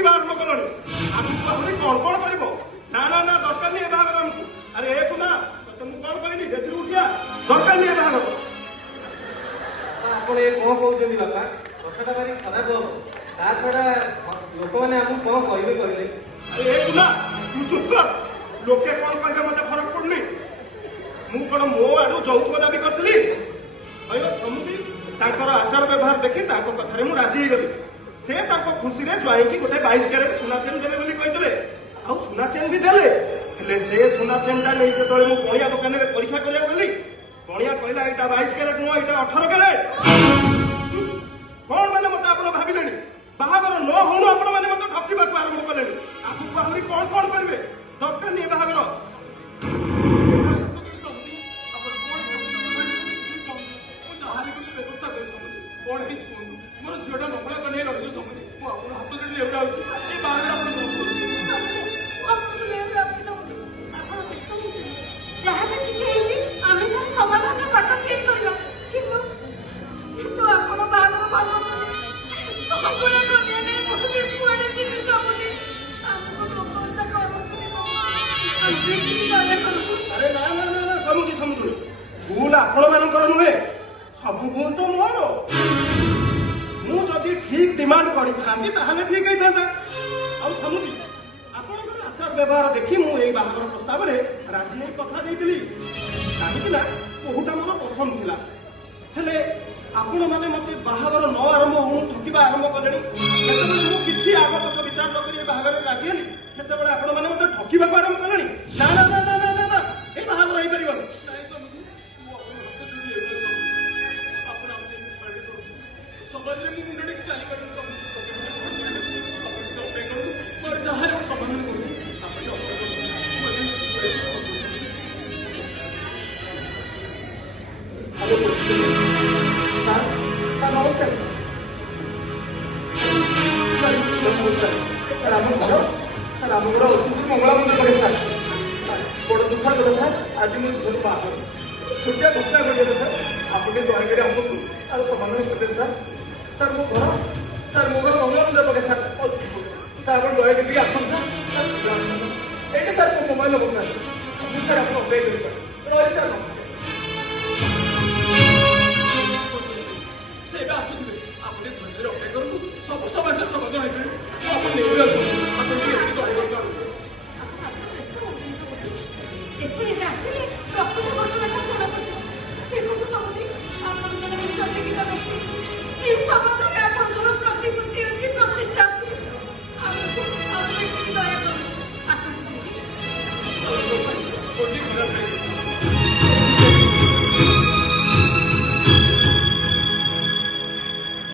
ଠକିବା ଆରମ୍ଭ କଲଣି। ଆମକୁ ଆହୁରି କଣ କଣ କରିବ? ନା ନା ନା ଦରକାର ନାହିଁ ଏ ବାହାଘର ଆମକୁ। ଆରେ ଏ କୁନା ତତେ ମୁଁ କଣ କହିଲି ଯେତିକି ଉଠିଆ ଦରକାର ନାହିଁ ଏ ବାହାଘର। ଆପଣ ଏ କଣ କହୁଛନ୍ତି ବାପା? କଥାଟା ଭାରି ଖରାପ ହବ। ତା ଛଡା ଲୋକମାନେ ଆମକୁ କଣ କହିବେ କହିଲେ? ଆରେ ଏ କୁନା ତୁ ଚୁପ କର। ଲୋକେ କଣ କହିବେ ମତେ ଫରକ ପଡୁନି। ମୁଁ କଣ ମୋ ଆଡୁ ଯୌତୁକ ଦାବି କରିଥିଲି? କହିଲ ସମୁଦି ତାଙ୍କର ଆଚାର ବ୍ୟବହାର ଦେଖି ତାଙ୍କ କଥାରେ ମୁଁ ରାଜି ହେଇଗଲି। ସେ ତାଙ୍କ ଖୁସିରେ ଜ୍ୱାଇଁକି ଗୋଟେ 22 କ୍ୟାରେଟ ସୁନା ଚେନ୍ ଦେବେ ବୋଲି କହିଥିଲେ। ଆଉ ସୁନା ଚେନ୍ ବି ଦେଲେ। ହେଲେ ସେ ସୁନା ଚେନ୍ ଟା ନେଇ ଯେତେବେଳେ ମୁଁ ବଣିଆ ଦୋକାନରେ ପରୀକ୍ଷା କରିବାକୁ ଗଲି, ବଣିଆ କହିଲା ଏଇଟା 22 କ୍ୟାରେଟ ନୁହଁ, ଏଇଟା 18 କ୍ୟାରେଟ। କଣ ମାନେ ମତେ ଆପଣ ଭାବିଲେଣି? ବାହାଘର ନ ହଉଣୁ ଆପଣ ମାନେ ମତେ ଠକିବାକୁ ଆରମ୍ଭ କଲେଣି। ଆଗକୁ ଆହୁରି କଣ କଣ କରିବେ? ଦରକାର ନାହିଁ ବାହାଘର। କଣ ହେଇଛି କୁହନ୍ତୁ? ମୋର ଝିଅଟା ମଙ୍ଗଳା କନ୍ୟା ରହିଛି ସମୁଦି। ମୁଁ ଆପଣ ହାତ ଧରି ଲେଉଟା ଅଛି ଏ ବାହାଘର ଆପଣ ଯାହା ବି କିଛି ହେଇଛି ଆମେ ତାର ସମାଧାନର ବାଟ ତିଆରି କରିବା। କିନ୍ତୁ ଆପଣ ବାହାଘର ମାନୁଛନ୍ତି। ମଙ୍ଗଳା କନ୍ୟା ନେଇ ମୁଁ କୁଆଡେ ଯିବି ସମୁଦି? ଆମକୁ ଲୋକତା କରନ୍ତୁନି। ଆରେ ନା ନା ନା ନା ସମୁଦି ସମୁଦି ଭୁଲ ଆପଣ ମାନଙ୍କର ନୁହେଁ, ସବୁ ଭୁଲ ତ ମୋର। ମୁଁ ଯଦି ଠିକ ଡିମାଣ୍ଡ କରିଥାନ୍ତି ତାହେଲେ ଠିକ ହେଇଥାନ୍ତା। ଆଉ ସମୁଦି ଆପଣଙ୍କର ଆଚାର ବ୍ୟବହାର ଦେଖି ମୁଁ ଏଇ ବାହାଘର ପ୍ରସ୍ତାବରେ ରାଜି ହେଇ କଥା ଦେଇଥିଲି। କାହିଁକି ନା ବହୁଟା ମୋର ପସନ୍ଦ ଥିଲା। ହେଲେ ଆପଣ ମାନେ ମତେ ବାହାଘର ନ ଆରମ୍ଭ ହଉ ଠକିବା ଆରମ୍ଭ କଲେଣି। ଯେତେବେଳେ ମୁଁ କିଛି ଆଗ ପଛ ବିଚାର ନ କରି ଏ ବାହାଘରରେ ରାଜି ହେଲି, ସେତେବେଳେ ଆପଣ ମାନେ ମତେ ଠକିବାକୁ ଆରମ୍ଭ କଲେଣି। ନା ନା ନା ନା ନା ନା ନା ଏ ବାହାଘର ହେଇପାରିବନି। ସମାଜରେ ମୁଁ ମୁଣ୍ଡ ଟିକେ ଚାଲିପାରିବି। ଯାହା ମୁଁ ସମାଧାନ କରୁଛି ସାର୍ ସାର୍ ନମସ୍କାର। ସାର୍ ଆମ ଘର ଅଛନ୍ତି ମଙ୍ଗଳା ମନ୍ଦିର ପାଖରେ ସାର୍। ସାର୍ ବଡ଼ ଦୁଃଖ କଥା ସାର୍, ଆଜି ମୋ ଝିଅର ବାହାଘର। ଛୋଟିଆ ଘଟଣା ଘଟିଗଲା ସାର୍। ଆପଣ ଟିକେ ଦୟାକରି ଆସନ୍ତୁ ଆଉ ସମାଧାନ କରିଦେବେ ସାର୍। ସାର୍ ମୋ ଘର ମଙ୍ଗଳା ମନ୍ଦିର ପାଖରେ ସାର୍। ସାର୍ ଆପଣ ଦୟାକରି ଟିକେ ଆସନ୍ତୁ ସାର୍। ଏଇଟା ସାର୍ ମୋ ମୋବାଇଲ ନମ୍ବର ସାର୍। ମୁଁ ସାର୍ ଆପଣ ଅପେକ୍ଷା କରିପାରିବି। ରହିଲି ସାର୍ ନମସ୍କାର।